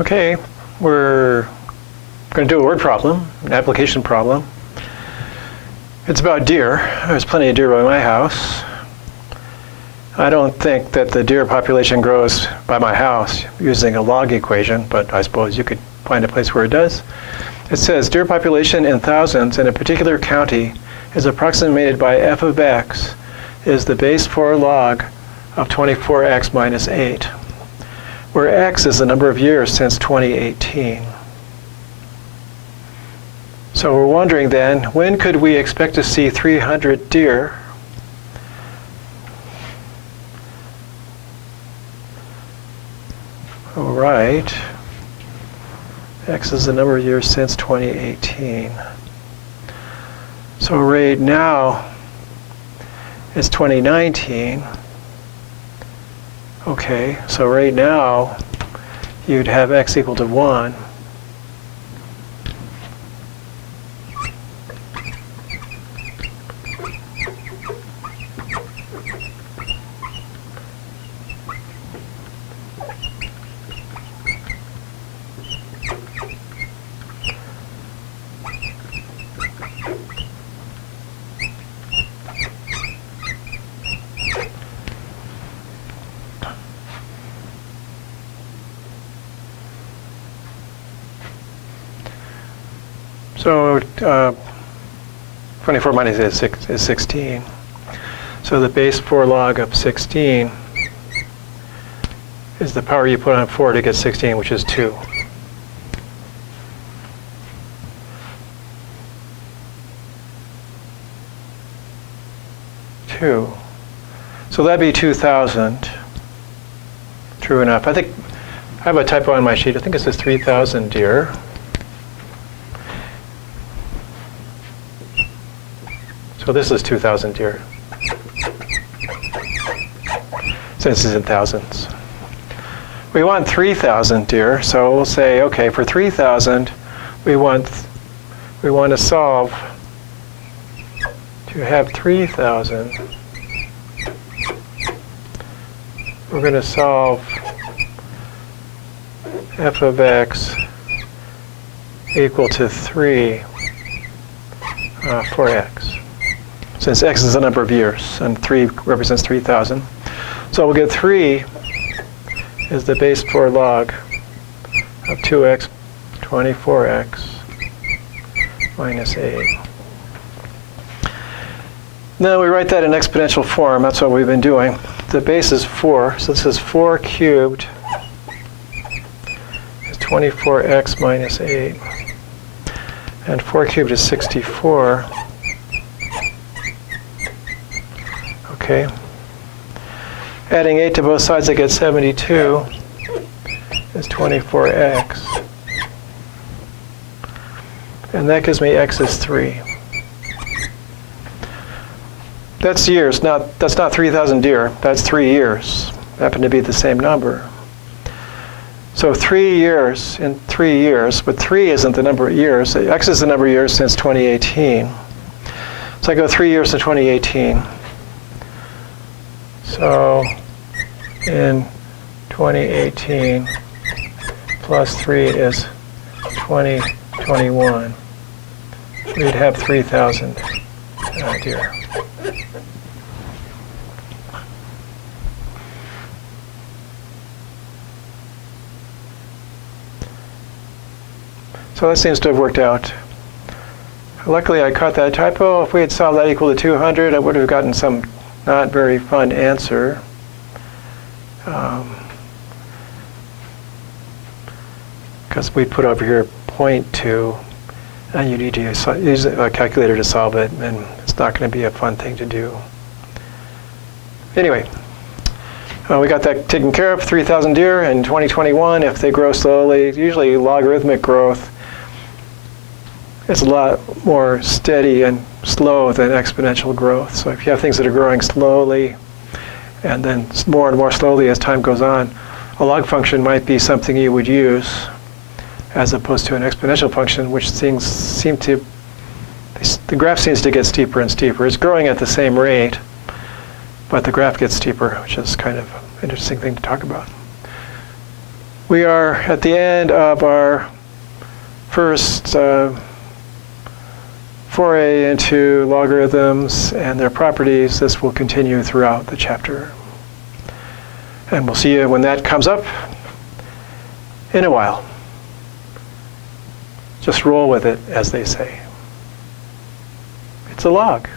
Okay, we're going to do a word problem, an application problem. It's about deer. There's plenty of deer by my house. I don't think that the deer population grows by my house using a log equation, but I suppose you could find a place where it does. It says deer population in thousands in a particular county is approximated by f of x is the base 4 log of 24x minus 8, where x is the number of years since 2018. So we're wondering then, when could we expect to see 300 deer? All right. X is the number of years since 2018. So right now it's 2019. Okay, so right now you'd have x equal to 1. So 24 minus 8 is 16. So the base 4 log of 16 is the power you put on 4 to get 16, which is 2. So that'd be 2,000. True enough. I think I have a typo on my sheet. I think it says 3,000 deer. So this is 2,000 deer, since it's in thousands. We want 3,000 deer, so we'll say, okay, for 3,000, we want to solve to have 3,000. We're going to solve f of x equal to 3 for x. Since x is the number of years, and 3 represents 3,000. So we'll get 3 is the base 4 log of 2x, 24x, minus 8. Now we write that in exponential form. That's what we've been doing. The base is 4, so this is 4 cubed is 24x minus 8. And 4 cubed is 64. Okay. Adding 8 to both sides, I get 72 is 24x. And that gives me x is 3. That's years. Now, that's not 3,000 deer. That's 3 years. Happen to be the same number. So 3 years in 3 years, but 3 isn't the number of years. X is the number of years since 2018. So I go 3 years to 2018. So in 2018 plus 3 is 2021. We'd have 3,000 deer. So that seems to have worked out. Luckily I caught that typo. If we had solved that equal to 200, I would have gotten some not very fun answer. Because we put over here 0.2, and you need to use a calculator to solve it, and it's not going to be a fun thing to do. Anyway, we got that taken care of, 3,000 deer in 2021. If they grow slowly, usually logarithmic growth, it's a lot more steady and slow than exponential growth. So if you have things that are growing slowly and then more and more slowly as time goes on, a log function might be something you would use as opposed to an exponential function, which the graph seems to get steeper and steeper. It's growing at the same rate, but the graph gets steeper, which is kind of an interesting thing to talk about. We are at the end of our first foray into logarithms and their properties. This will continue throughout the chapter. And we'll see you when that comes up in a while. Just roll with it, as they say. It's a log.